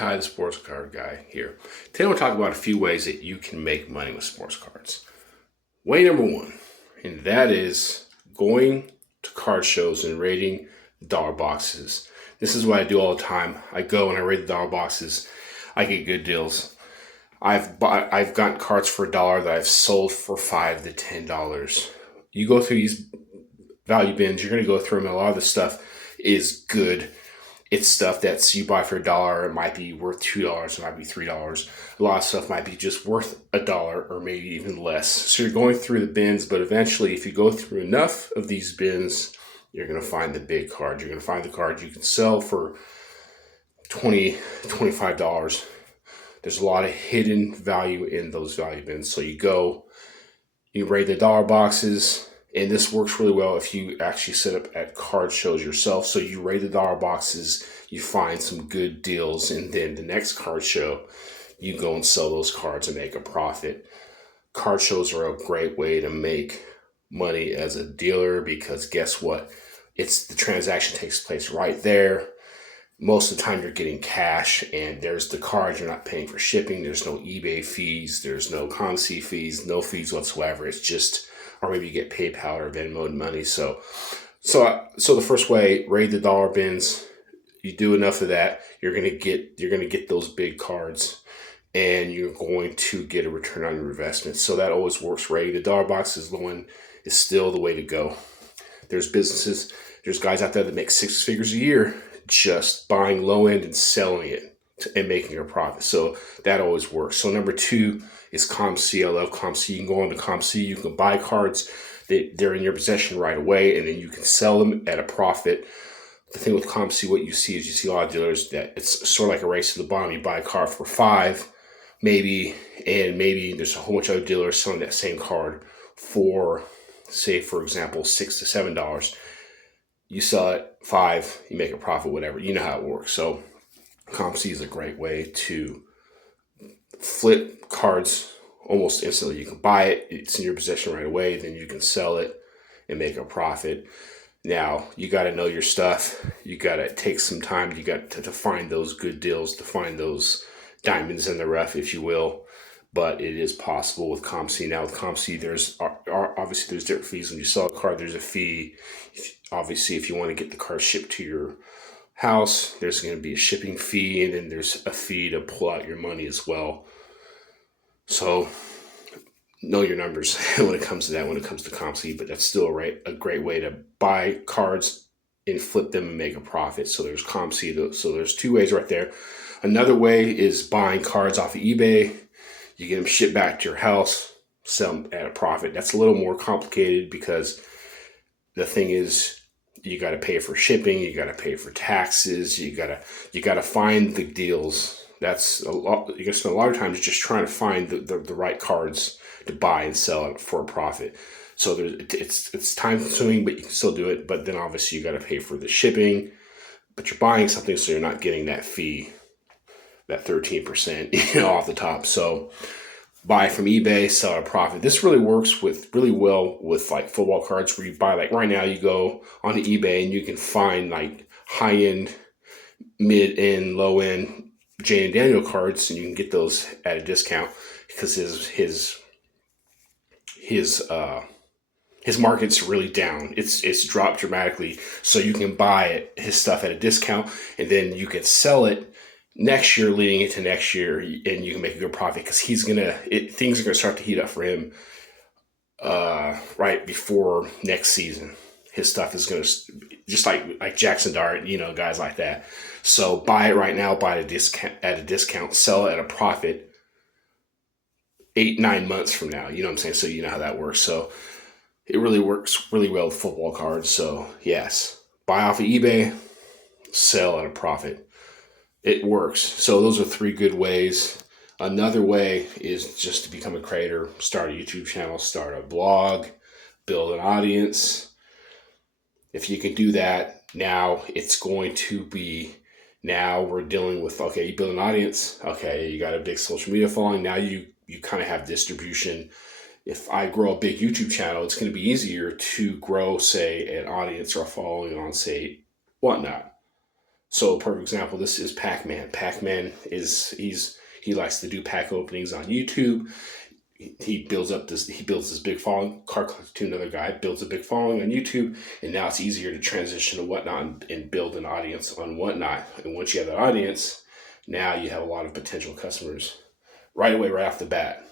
Ty, the sports card guy here. Today I want to talk about a few ways that you can make money with sports cards. Way number one, and that is going to card shows and rating dollar boxes. This is what I do all the time. I go and I rate the dollar boxes. I get good deals. I've gotten cards for $1 that I've sold for $5 to $10. You go through these value bins, you're going to go through them, and a lot of the stuff is good. It's stuff that's you buy for $1, it might be worth $2, it might be $3. A lot of stuff might be just worth $1 or maybe even less. So you're going through the bins, but eventually if you go through enough of these bins, you're going to find the big card. You're going to find the card you can sell for $20, $25. There's a lot of hidden value in those value bins. So you go, you rate the dollar boxes, and this works really well if you actually set up at card shows yourself. So you rate the dollar boxes, you find some good deals, and then the next card show, you go and sell those cards and make a profit. Card shows are a great way to make money as a dealer because guess what? It's the transaction takes place right there. Most of the time you're getting cash and there's the card. You're not paying for shipping. There's no eBay fees. There's no COMC fees, no fees whatsoever. It's just, or maybe you get PayPal or Venmo money. So the first way, raid the dollar bins. You do enough of that, you're gonna get those big cards, and you're going to get a return on your investment. So that always works. Raid the dollar box is still the way to go. There's guys out there that make 6 figures a year just buying low end and selling it and making a profit. So that always works. So number 2 is COMC. I love COMC. You can go on to COMC. You can buy cards. They're in your possession right away, and then you can sell them at a profit. The thing with COMC, what you see a lot of dealers that it's sort of like a race to the bottom. You buy a card for $5, maybe there's a whole bunch of other dealers selling that same card for, say, for example, $6 to $7. You sell it $5, you make a profit, whatever. You know how it works. So COMC is a great way to flip cards almost instantly. You can buy it, it's in your possession right away, then you can sell it and make a profit. Now, you got to know your stuff. You got to take some time. You got to find those good deals, to find those diamonds in the rough, if you will. But it is possible with COMC. Now, with COMC, there's different fees. When you sell a card, there's a fee. Obviously, if you want to get the card shipped to your house, there's going to be a shipping fee, and then there's a fee to pull out your money as well. So know your numbers when it comes to that, when it comes to COMC, but that's still a great way to buy cards and flip them and make a profit. So there's COMC. So there's 2 ways right there. Another way is buying cards off of eBay. You get them shipped back to your house, sell them at a profit. That's a little more complicated because the thing is, you got to pay for shipping, you got to pay for taxes, you got to find the deals. That's a lot. You can spend a lot of time just trying to find the right cards to buy and sell for a profit. So it's time consuming, but you can still do it. But then obviously you got to pay for the shipping. But you're buying something, so you're not getting that fee, that 13%, off the top. So buy from eBay, sell at a profit. This really works really well with like football cards, where you buy, like right now you go onto eBay and you can find like high end, mid end, low end Jane Daniel cards, and you can get those at a discount because his market's really down. It's dropped dramatically, so you can buy his stuff at a discount, and then you can sell it next year, leading into next year, and you can make a good profit because things are gonna start to heat up for him right before next season. His stuff is gonna, just like Jackson Dart, guys like that. So buy it right now, buy it at a discount, sell it at a profit 8-9 months from now. You know what I'm saying? So you know how that works. So it really works really well with football cards. So yes, buy off of eBay, sell at a profit. It works. So those are 3 good ways. Another way is just to become a creator, start a YouTube channel, start a blog, build an audience. If you can do that, now we're dealing with, okay, you build an audience, okay, you got a big social media following, now you kind of have distribution. If I grow a big YouTube channel, it's going to be easier to grow, say, an audience or a following on, say, Whatnot. So, perfect example, this is Pac-Man. Pac-Man he likes to do pack openings on YouTube. He builds this big following. To another guy builds a big following on YouTube, and now it's easier to transition to Whatnot and build an audience on Whatnot. And once you have that audience, now you have a lot of potential customers right away, right off the bat.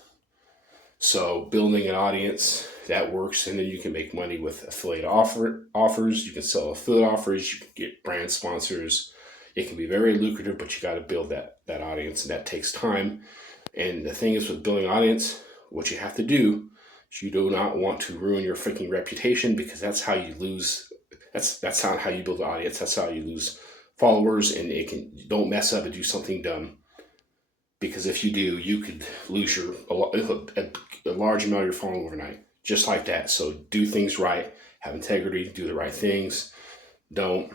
So building an audience that works, and then you can make money with affiliate offers. You can sell affiliate offers. You can get brand sponsors. It can be very lucrative, but you got to build that audience, and that takes time. And the thing is with building an audience, what you have to do is you do not want to ruin your freaking reputation, because that's how you lose. That's not how you build an audience. That's how you lose followers, and don't mess up and do something dumb. Because if you do, you could lose a large amount of your following overnight, just like that. So do things right, have integrity, do the right things. Don't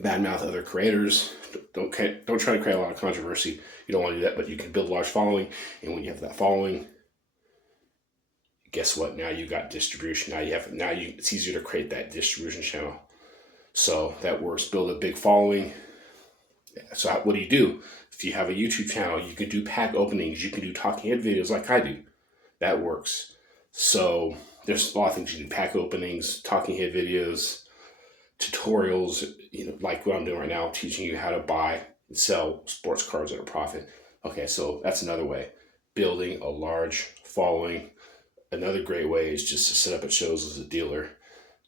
badmouth other creators. Don't try to create a lot of controversy. You don't want to do that, but you can build a large following. And when you have that following, guess what? Now you got distribution. It's easier to create that distribution channel. So that works. Build a big following. So what do? If you have a YouTube channel, you can do pack openings. You can do talking head videos like I do. That works. So there's a lot of things you can do: pack openings, talking head videos, tutorials. Like what I'm doing right now, teaching you how to buy and sell sports cards at a profit. Okay, so that's another way. Building a large following. Another great way is just to set up at shows as a dealer.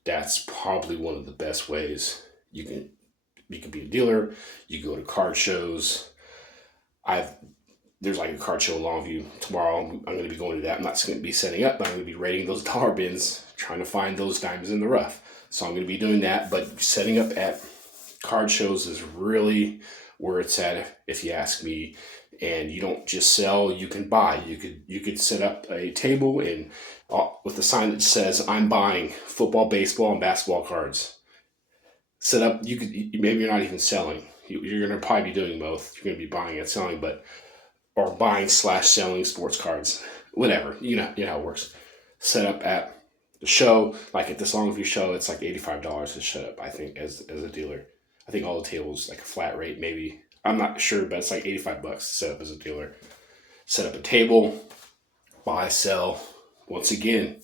That's probably one of the best ways. You can be a dealer. You go to card shows. There's like a card show in Longview tomorrow. I'm going to be going to that. I'm not going to be setting up, but I'm going to be raiding those dollar bins, trying to find those diamonds in the rough. So I'm going to be doing that. But setting up at card shows is really where it's at, if you ask me. And you don't just sell; you can buy. You could set up a table and with a sign that says, "I'm buying football, baseball, and basketball cards." Set up. Maybe you're not even selling. You're going to probably be doing both. You're going to be buying and selling, or buying / selling sports cards, whatever. You know how it works. Set up at the show, like at this Longview show, it's like $85 to set up. I think as a dealer, I think all the tables like a flat rate, maybe. I'm not sure, but it's like $85 to set up as a dealer. Set up a table, buy, sell. Once again,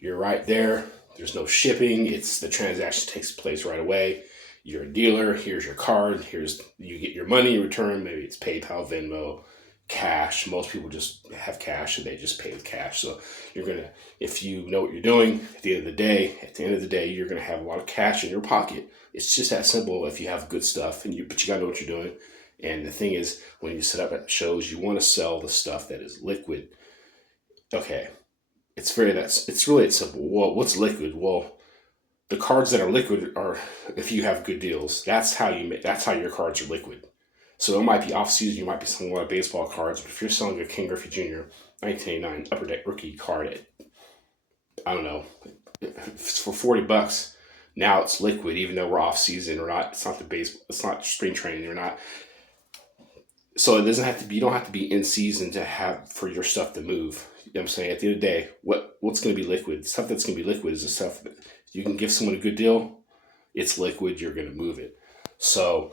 you're right there. There's no shipping. The transaction takes place right away. You're a dealer. Here's your card. You get your money in return. Maybe it's PayPal, Venmo, cash. Most people just have cash and they just pay with cash. So if you know what you're doing, at the end of the day, you're gonna have a lot of cash in your pocket. It's just that simple if you have good stuff, but you gotta know what you're doing. And the thing is, when you set up at shows, you want to sell the stuff that is liquid. Okay, it's really that simple. Well, what's liquid? Well, the cards that are liquid are, if you have good deals, that's how your cards are liquid. So it might be off season, you might be selling a lot of baseball cards, but if you're selling a Ken Griffey Jr. 1989 Upper Deck rookie card at, I don't know, for $40, now it's liquid, even though we're off season or not. It's not spring training. You're not. So it doesn't have to be. You don't have to be in season to have for your stuff to move. You know what I'm saying? At the end of the day, what's going to be liquid? Stuff that's going to be liquid is the stuff that you can give someone a good deal. It's liquid. You're going to move it. So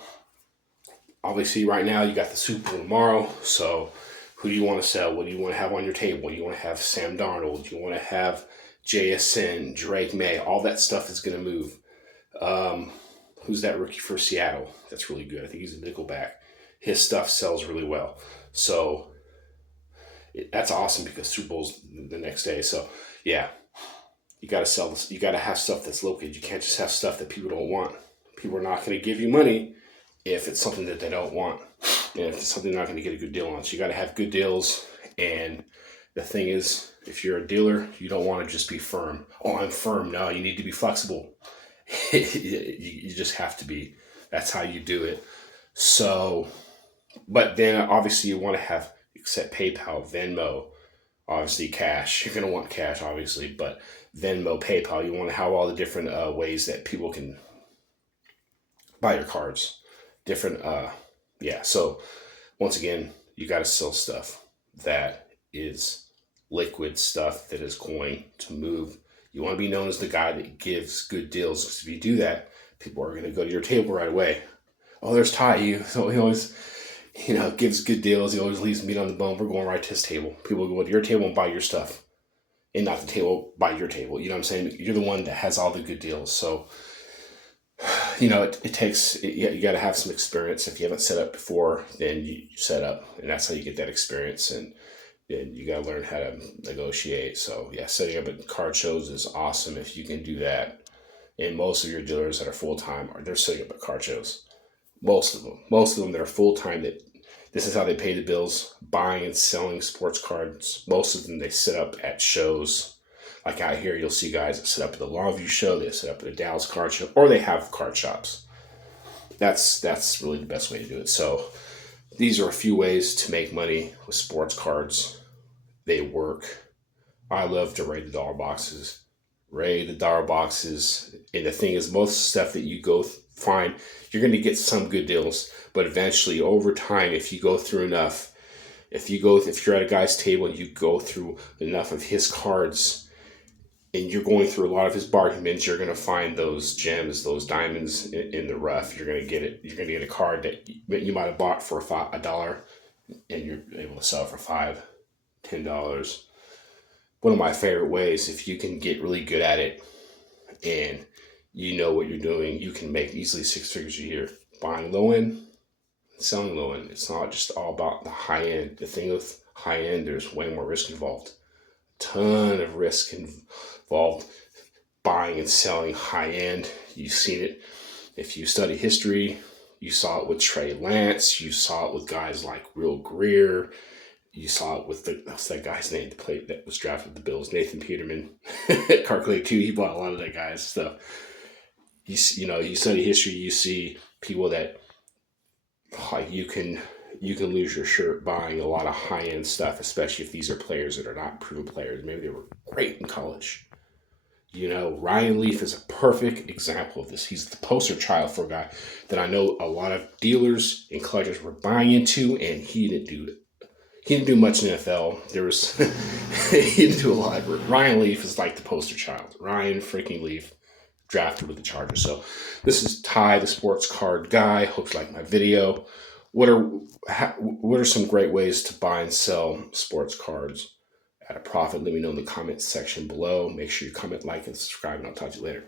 obviously, right now you got the Super Bowl tomorrow. So who do you want to sell? What do you want to have on your table? You want to have Sam Darnold. You want to have JSN, Drake May. All that stuff is going to move. Who's that rookie for Seattle? That's really good. I think he's a nickelback. His stuff sells really well. So that's awesome because Super Bowl's the next day. So yeah, you got to sell this. You got to have stuff that's liquid. You can't just have stuff that people don't want. People are not going to give you money if it's something that they don't want. And if it's something they're not going to get a good deal on. So you got to have good deals. And the thing is, if you're a dealer, you don't want to just be firm. Oh, I'm firm. No, you need to be flexible. You just have to be. That's how you do it. So, but then obviously you want to have, except PayPal, Venmo, obviously cash. You're going to want cash, obviously, but Venmo, PayPal, you want to have all the different ways that people can buy your cards. Different, So once again, you got to sell stuff that is liquid, stuff that is going to move. You want to be known as the guy that gives good deals. Because if you do that, people are going to go to your table right away. Oh, there's Ty. He always, gives good deals. He always leaves meat on the bone. We're going right to his table. People go to your table and buy your stuff, and not the table buy your table. You know what I'm saying? You're the one that has all the good deals. So, it takes, you got to have some experience. If you haven't set up before, then you set up, and that's how you get that experience. And you got to learn how to negotiate. So, yeah, setting up at card shows is awesome if you can do that. And most of your dealers that are full time they're setting up at card shows. Most of them that are full time, that this is how they pay the bills, buying and selling sports cards. Most of them they set up at shows. Like out here, you'll see guys that set up at the Longview show, they set up at the Dallas card show, or they have card shops. That's really the best way to do it. So these are a few ways to make money with sports cards. They work. I love to raid the dollar boxes. Raid the dollar boxes. And the thing is, most stuff that you go find, you're going to get some good deals. But eventually, over time, if you go through enough, if you're at a guy's table and you go through enough of his cards, and you're going through a lot of his bargain bins, you're going to find those gems, those diamonds in the rough. You're going to get it. You're going to get a card that you might have bought for $1, and you're able to sell it for $5, $10. One of my favorite ways, if you can get really good at it and you know what you're doing, you can make easily 6 figures a year. Buying low end, selling low end. It's not just all about the high end. The thing with high end, there's way more risk involved. Ton of risk involved buying and selling high end. You've seen it. If you study history, you saw it with Trey Lance. You saw it with guys like Will Greer. You saw it with what's that guy's name that was drafted with the Bills, Nathan Peterman. Carclay too. He bought a lot of that guy's stuff. You study history. You see people that you can lose your shirt buying a lot of high end stuff, especially if these are players that are not proven players. Maybe they were great in college. Ryan Leaf is a perfect example of this. He's the poster child for a guy that I know a lot of dealers and collectors were buying into, and he didn't do much in the NFL. He didn't do a lot. Ryan Leaf is like the poster child. Ryan freaking Leaf, drafted with the Chargers. So this is Ty, the sports card guy. Hope you like my video. What are some great ways to buy and sell sports cards at a profit? Let me know in the comments section below. Make sure you comment, like, and subscribe, and I'll talk to you later.